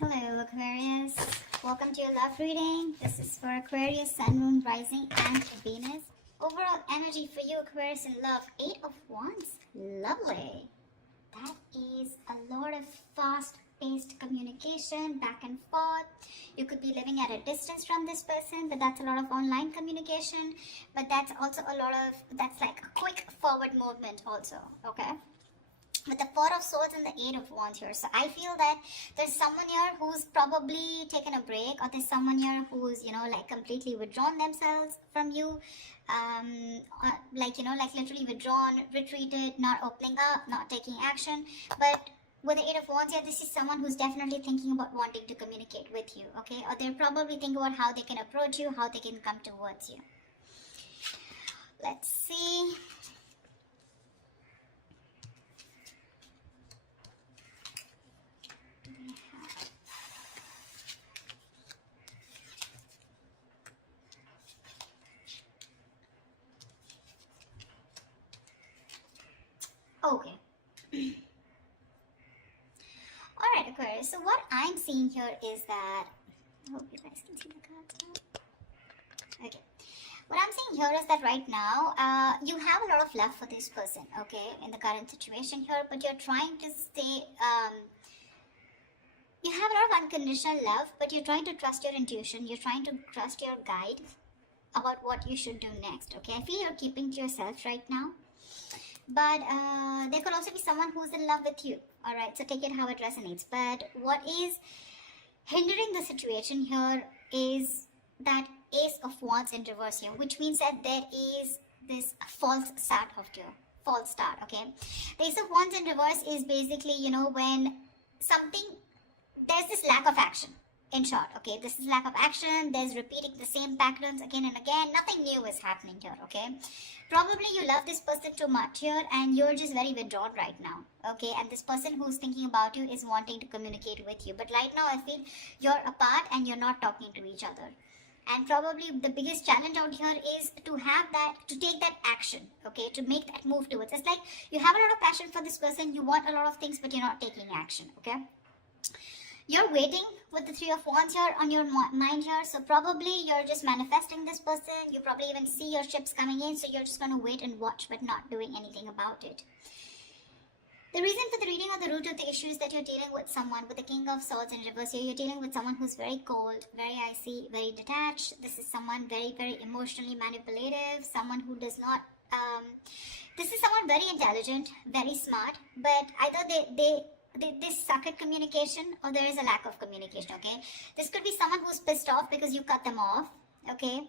Hello Aquarius, welcome to your love reading. This is for Aquarius, Sun, Moon, Rising and Venus. Overall energy for you Aquarius in love, 8 of Wands, lovely. That is a lot of fast-paced communication, back and forth. You could be living at a distance from this person, but that's a lot of online communication. But that's also a lot of, that's like a quick forward movement also, okay? With the Four of Swords and the Eight of Wands here. So I feel that there's someone here who's probably taken a break, or there's someone here who's, like completely withdrawn themselves from you. Like literally withdrawn, retreated, not opening up, not taking action. But with the Eight of Wands here, this is someone who's definitely thinking about wanting to communicate with you, okay? Or they're probably thinking about how they can approach you, how they can come towards you. Let's see. Okay. Alright, Aquarius. So what I'm seeing here is that, I hope you guys can see the cards now. Okay. What I'm seeing here is that right now, you have a lot of love for this person, okay, in the current situation here, but you're trying to stay, you have a lot of unconditional love, but you're trying to trust your intuition, you're trying to trust your guide about what you should do next, okay? I feel you're keeping to yourself right now. But there could also be someone who's in love with you. Alright, so take it how it resonates. But what is hindering the situation here is that Ace of Wands in reverse here, which means that there is this false start of you. False start, okay? The Ace of Wands in reverse is basically, when something, there's this lack of action. In short, okay, this is lack of action, there's repeating the same patterns again and again, nothing new is happening here, okay? Probably you love this person too much here and you're just very withdrawn right now, okay? And this person who's thinking about you is wanting to communicate with you. But right now I feel you're apart and you're not talking to each other. And probably the biggest challenge out here is to have that, to take that action, okay? To make that move towards. It's like you have a lot of passion for this person, you want a lot of things, but you're not taking action, okay? You're waiting with the Three of Wands here on your mind here. So probably you're just manifesting this person. You probably even see your ships coming in. So you're just going to wait and watch but not doing anything about it. The reason for the reading or the root of the issue is that you're dealing with someone with the King of Swords in reverse here. You're dealing with someone who's very cold, very icy, very detached. This is someone very, very emotionally manipulative. Someone who does not... this is someone very intelligent, very smart. But either they suck at communication or there is a lack of communication, okay? This could be someone who's pissed off because you cut them off, okay?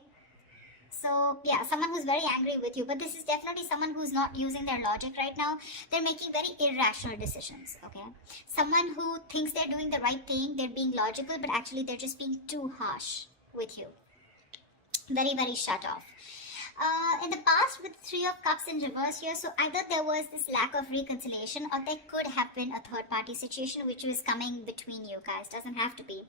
So, yeah, someone who's very angry with you, but this is definitely someone who's not using their logic right now. They're making very irrational decisions, okay? Someone who thinks they're doing the right thing, they're being logical, but actually they're just being too harsh with you. Very, very shut off. In the past with Three of Cups in reverse here, so either there was this lack of reconciliation or there could have been a third party situation which was coming between you guys. Doesn't have to be.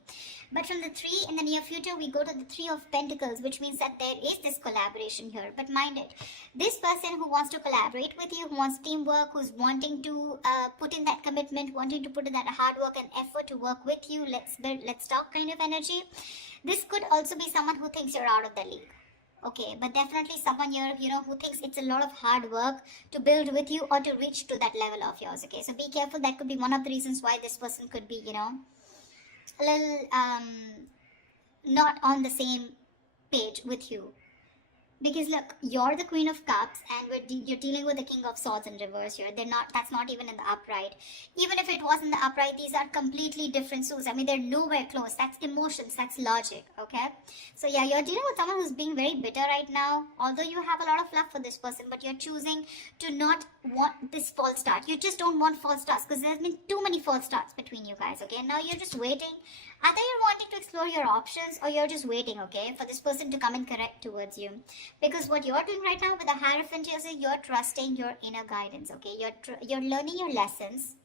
But from the 3 in the near future, we go to the 3 of Pentacles, which means that there is this collaboration here. But mind it, this person who wants to collaborate with you, who wants teamwork, who's wanting to put in that commitment, wanting to put in that hard work and effort to work with you, let's build, let's talk kind of energy. This could also be someone who thinks you're out of the league. Okay, but definitely someone here, who thinks it's a lot of hard work to build with you or to reach to that level of yours, okay? So be careful. That could be one of the reasons why this person could be, a little not on the same page with you. Because look, you're the Queen of Cups and you're dealing with the King of Swords in reverse here. That's not even in the upright. Even if it was in the upright, these are completely different suits. I mean, they're nowhere close. That's emotions, that's logic, okay? So yeah, you're dealing with someone who's being very bitter right now. Although you have a lot of love for this person, but you're choosing to not want this false start. You just don't want false starts because there's been too many false starts between you guys, okay? Now you're just waiting. Either you're wanting to explore your options or you're just waiting, okay, for this person to come and correct towards you. Because what you're doing right now with the Hierophant is you're trusting your inner guidance, okay? You're learning your lessons.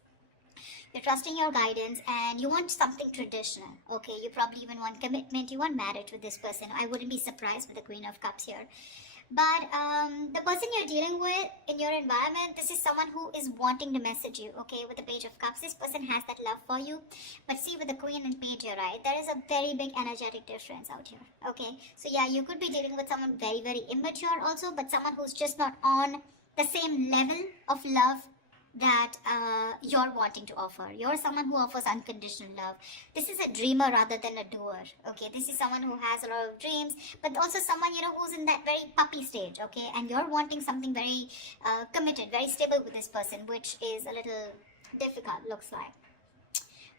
You're trusting your guidance and you want something traditional, okay? You probably even want commitment. You want marriage with this person. I wouldn't be surprised with the Queen of Cups here. But the person you're dealing with in your environment, this is someone who is wanting to message you, okay? With the Page of Cups, this person has that love for you. But see, with the Queen and Page here, right, there is a very big energetic difference out here, okay? So yeah, you could be dealing with someone very, very immature also, but someone who's just not on the same level of love that you're wanting to offer. You're someone who offers unconditional love. This is a dreamer rather than a doer, okay? This is someone who has a lot of dreams, but also someone, you know, who's in that very puppy stage, okay? And you're wanting something very committed, very stable with this person, which is a little difficult, looks like.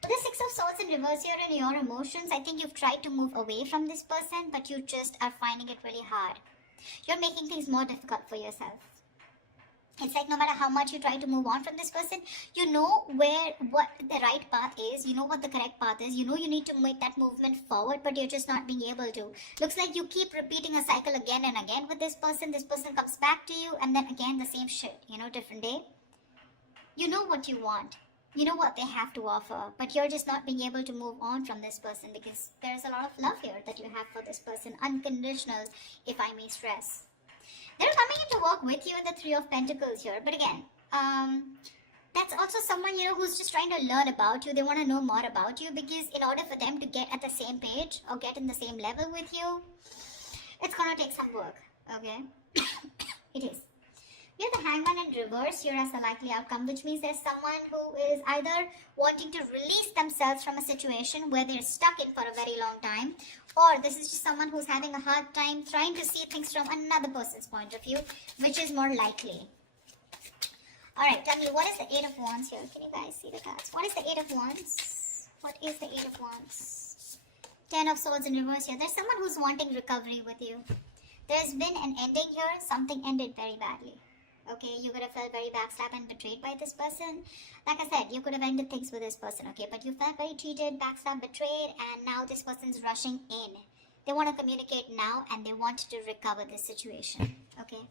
With the Six of Swords in reverse here in your emotions, I think you've tried to move away from this person, but you just are finding it really hard. You're making things more difficult for yourself. It's like no matter how much you try to move on from this person, you know what the right path is, you know what the correct path is, you know you need to make that movement forward, but you're just not being able to. Looks like you keep repeating a cycle again and again with this person comes back to you, and then again the same shit, you know, different day. You know what you want, you know what they have to offer, but you're just not being able to move on from this person because there's a lot of love here that you have for this person, unconditional, if I may stress. They're coming in to work with you in the Three of Pentacles here. But again, that's also someone, you know, who's just trying to learn about you. They want to know more about you because in order for them to get at the same page or get in the same level with you, it's going to take some work, okay? It is. We have the Hangman in reverse here as the likely outcome, which means there's someone who is either wanting to release themselves from a situation where they're stuck in for a very long time, or this is just someone who's having a hard time trying to see things from another person's point of view, which is more likely. Alright, tell me, what is the Eight of Wands here? Can you guys see the cards? What is the Eight of Wands? What is the Eight of Wands? Ten of Swords in reverse here. There's someone who's wanting recovery with you. There's been an ending here. Something ended very badly. Okay, you could have felt very backstabbed and betrayed by this person. Like I said, you could have ended things with this person, okay? But you felt very cheated, backstabbed, betrayed, and now this person's rushing in. They want to communicate now, and they want to recover this situation, okay?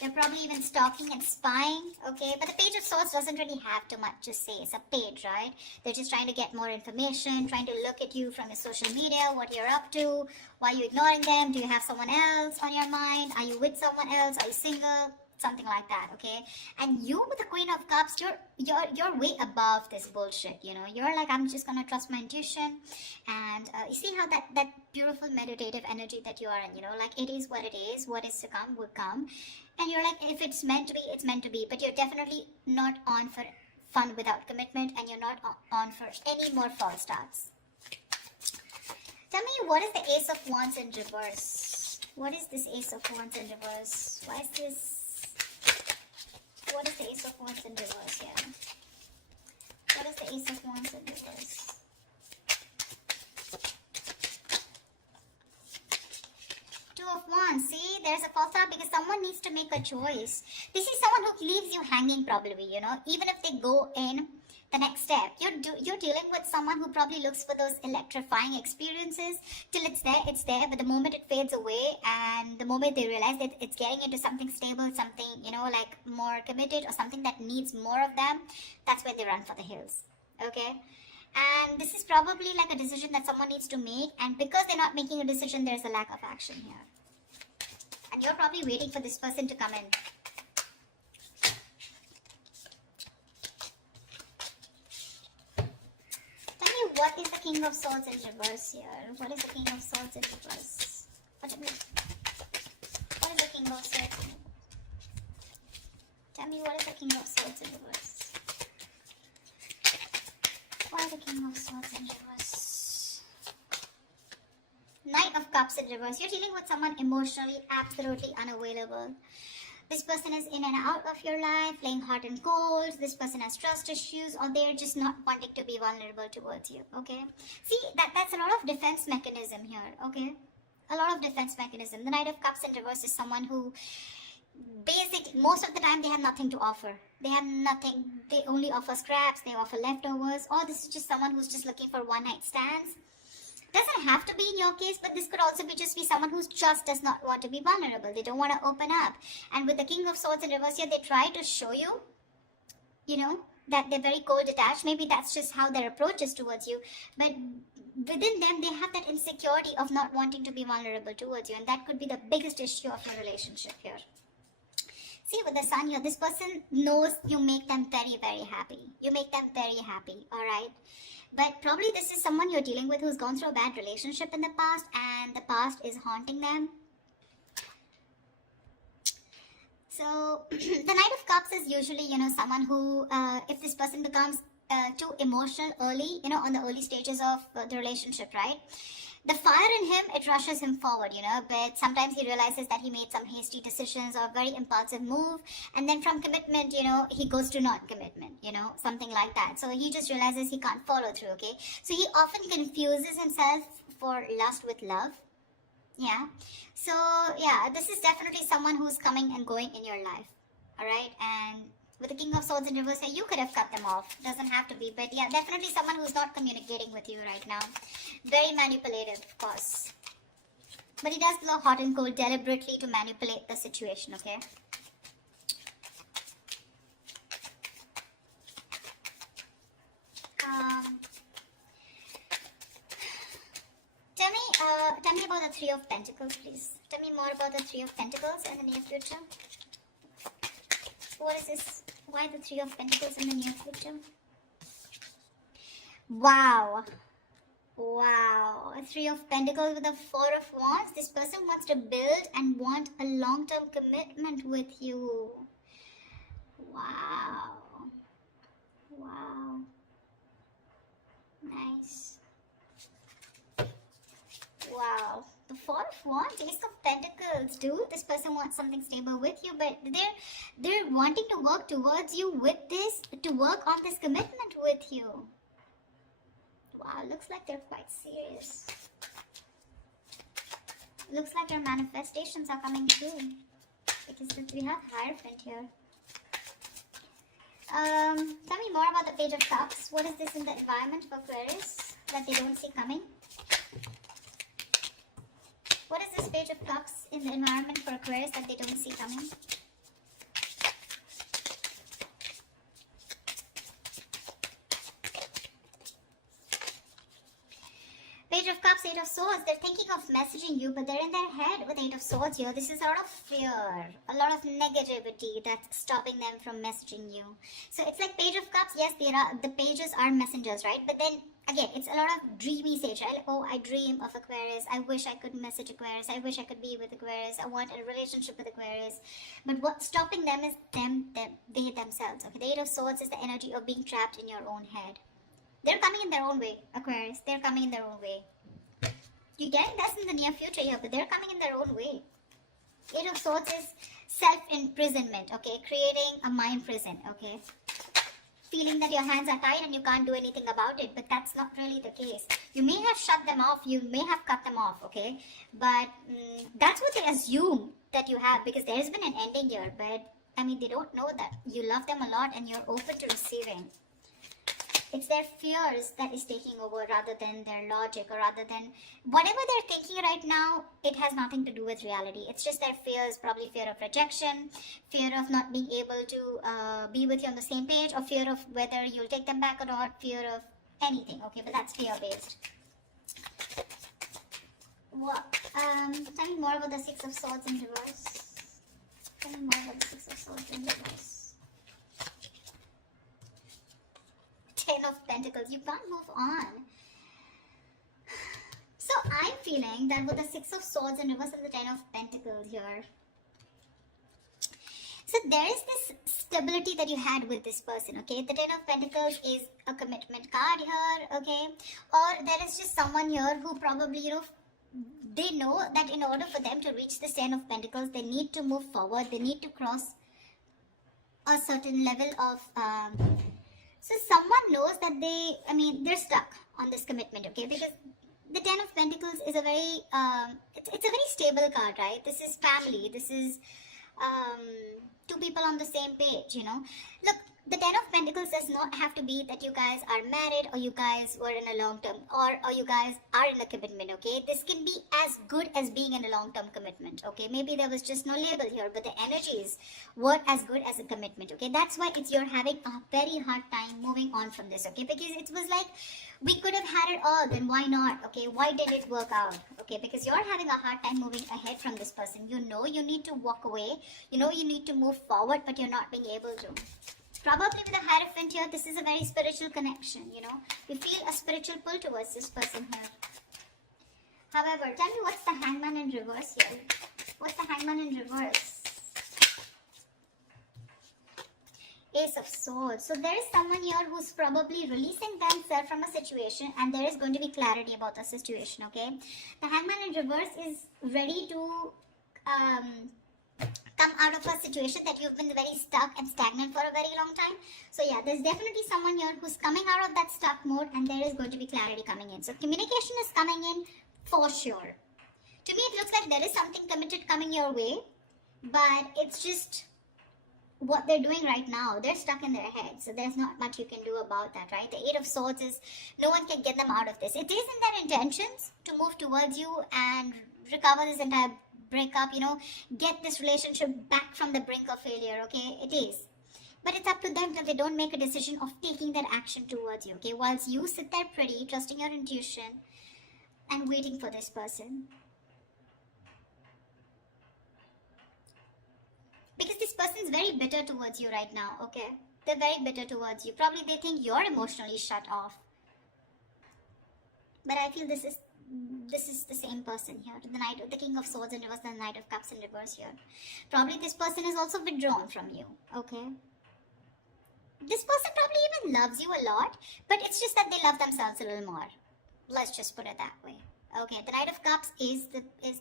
They're probably even stalking and spying, okay? But the Page of Swords doesn't really have too much to say. It's a page, right? They're just trying to get more information, trying to look at you from your social media, what you're up to, why are you ignoring them, do you have someone else on your mind, are you with someone else, are you single, something like that, okay? And you with the Queen of Cups, you're way above this bullshit, you know? You're like, I'm just gonna trust my intuition, and you see how that beautiful meditative energy that you are in, you know? Like, it is, what is to come will come. And you're like, if it's meant to be, it's meant to be. But you're definitely not on for fun without commitment, and you're not on for any more false starts. Tell me, what is the Ace of Wands in reverse? What is this Ace of Wands in reverse? Why is this? What is the Ace of Wands in reverse here? What is the Ace of Wands in reverse? Of Wands. See, there's a false start because someone needs to make a choice. This is someone who leaves you hanging probably, you know, even if they go in the next step. You're dealing with someone who probably looks for those electrifying experiences. Till it's there, but the moment it fades away and the moment they realize that it's getting into something stable, something, you know, like more committed or something that needs more of them, that's when they run for the hills, okay? And this is probably like a decision that someone needs to make, and because they're not making a decision, there's a lack of action here. And you're probably waiting for this person to come in. Tell me, what is the King of Swords in reverse here? What is the King of Swords in reverse? What is the King of Swords in reverse? Tell me, what is the King of Swords in reverse? What is the King of Swords in reverse? Knight of Cups in reverse. You're dealing with someone emotionally absolutely unavailable. This person is in and out of your life, playing hot and cold. This person has trust issues, or they're just not wanting to be vulnerable towards you, okay? See, that's a lot of defense mechanism here, okay? A lot of defense mechanism. The Knight of Cups in reverse is someone who most of the time they have nothing to offer. They have nothing. They only offer scraps, they offer leftovers, or this is just someone who's just looking for one-night stands. Doesn't have to be in your case, but this could also just be someone who just does not want to be vulnerable. They don't want to open up. And with the King of Swords in reverse here, they try to show you, you know, that they're very cold detached. Maybe that's just how their approach is towards you, but within them they have that insecurity of not wanting to be vulnerable towards you, and that could be the biggest issue of your relationship here. See, with the sun here, this person knows you make them very, very happy. You make them very happy, alright? But probably this is someone you're dealing with who's gone through a bad relationship in the past, and the past is haunting them. So, the Knight of Cups is usually, someone who, if this person becomes too emotional early, on the early stages of the relationship, right? The fire in him, it rushes him forward, but sometimes he realizes that he made some hasty decisions or a very impulsive move, and then from commitment, he goes to non-commitment, something like that. So he just realizes he can't follow through, okay? So he often confuses himself for lust with love. Yeah. So, yeah, this is definitely someone who's coming and going in your life, alright? And with the King of Swords in reverse, you could have cut them off. Doesn't have to be, but yeah, definitely someone who's not communicating with you right now. Very manipulative, of course. But he does blow hot and cold deliberately to manipulate the situation, okay? Tell me about the Three of Pentacles, please. Tell me more about the Three of Pentacles in the near future. What is this? Why the Three of Pentacles in the near future? Wow. Wow. Three of Pentacles with the Four of Wands. This person wants to build and want a long-term commitment with you. Wow. Wow. Nice. Wow. The Four of Wands, Ace of Pentacles, dude. This person wants something stable with you, but they're wanting to work towards you with this, to work on this commitment with you. Wow, looks like they're quite serious. Looks like your manifestations are coming true, because we have Hierophant here. Tell me more about the Page of Cups. What is this in the environment for Aquarius that they don't see coming? What is this Page of Cups in the environment for Aquarius that they don't see coming? Page of Cups, Eight of Swords. They're thinking of messaging you, but they're in their head with Eight of Swords here. This is a lot of fear, a lot of negativity that's stopping them from messaging you. So it's like Page of Cups. Yes, the pages are messengers, right? But then again, it's a lot of dreamy stage, right? Like, oh, I dream of Aquarius. I wish I could message Aquarius. I wish I could be with Aquarius. I want a relationship with Aquarius. But what's stopping them is they themselves. Okay, the Eight of Swords is the energy of being trapped in your own head. They're coming in their own way, Aquarius. They're coming in their own way. You're getting this in the near future here, but they're coming in their own way. Eight of Swords is self-imprisonment, okay? Creating a mind prison, okay? Feeling that your hands are tied and you can't do anything about it, but that's not really the case. You may have shut them off, you may have cut them off, okay? But that's what they assume that you have, because there's been an ending here, but I mean, they don't know that you love them a lot and you're open to receiving. It's their fears that is taking over rather than their logic, or rather than whatever they're thinking right now. It has nothing to do with reality. It's just their fears, probably fear of rejection, fear of not being able to be with you on the same page, or fear of whether you'll take them back or not, fear of anything, okay? But that's fear-based. What? Tell me more about the Six of Swords in reverse. Tell me more about the Six of Swords in reverse. Ten of Pentacles. You can't move on. So I'm feeling that with the Six of Swords in reverse and the Ten of Pentacles here, so there is this stability that you had with this person, okay? The Ten of Pentacles is a commitment card here, okay? Or there is just someone here who probably, they know that in order for them to reach the Ten of Pentacles, they need to move forward. They need to cross a certain level of... So someone knows that they're stuck on this commitment, okay? Because the Ten of Pentacles is a very, it's a very stable card, right? This is family. This is two people on the same page, Look, The Ten of Pentacles does not have to be that you guys are married or you guys were in a long term or you guys are in a commitment, okay? This can be as good as being in a long term commitment, okay? Maybe there was just no label here, but the energies were as good as a commitment, okay? That's why you're having a very hard time moving on from this, okay? Because it was like, we could have had it all, then why not, okay? Why did it work out, okay? Because you're having a hard time moving ahead from this person. You know you need to walk away. You know you need to move forward, but you're not being able to. Probably with a Hierophant here, this is a very spiritual connection, you know. You feel a spiritual pull towards this person here. However, tell me what's the Hangman in reverse here? What's the Hangman in reverse? Ace of Swords. So there is someone here who's probably releasing themselves from a situation and there is going to be clarity about the situation, okay? The Hangman in reverse is ready to come out of a situation that you've been very stuck and stagnant for a very long time. So yeah, there's definitely someone here who's coming out of that stuck mode and there is going to be clarity coming in. So communication is coming in for sure. To me, it looks like there is something committed coming your way, but it's just what they're doing right now. They're stuck in their head, so there's not much you can do about that, right? The Eight of Swords is no one can get them out of this. It is in their intentions to move towards you and recover this entire breakup, you know, get this relationship back from the brink of failure, okay? It is. But it's up to them that they don't make a decision of taking that action towards you, okay? Whilst you sit there pretty, trusting your intuition and waiting for this person. Because this person is very bitter towards you right now, okay? They're very bitter towards you. Probably they think you're emotionally shut off. But I feel this is the same person here. The King of Swords in reverse, the Knight of Cups in reverse here. Probably this person is also withdrawn from you, okay? This person probably even loves you a lot, but it's just that they love themselves a little more. Let's just put it that way. Okay, the Knight of Cups is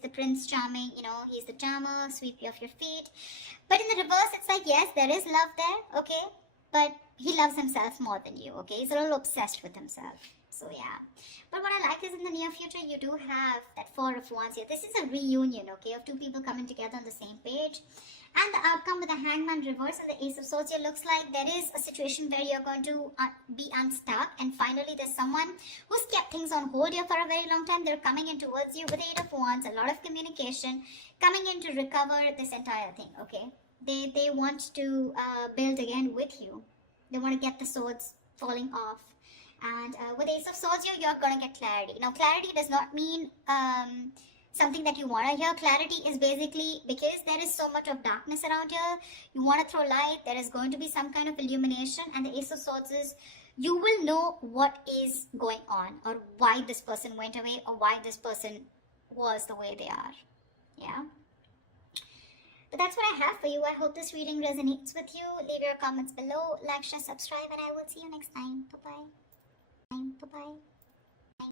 the Prince Charming, you know, he's the charmer, sweep you off your feet. But in the reverse, it's like, yes, there is love there, okay? But he loves himself more than you, okay? He's a little obsessed with himself. So yeah, but what I like is in the near future you do have that Four of Wands here. This is a reunion, okay, of two people coming together on the same page. And the outcome with the Hangman reverse and the Ace of Swords here looks like there is a situation where you're going to be unstuck, and finally there's someone who's kept things on hold here for a very long time. They're coming in towards you with the Eight of Wands, a lot of communication, coming in to recover this entire thing, okay? They want to build again with you. They want to get the swords falling off. And with Ace of Swords here, you're going to get clarity. Now, clarity does not mean something that you want to hear. Clarity is basically because there is so much of darkness around here, you want to throw light, there is going to be some kind of illumination. And the Ace of Swords is, you will know what is going on or why this person went away or why this person was the way they are. Yeah. But that's what I have for you. I hope this reading resonates with you. Leave your comments below, like, share, subscribe, and I will see you next time. Bye-bye. Bye-bye.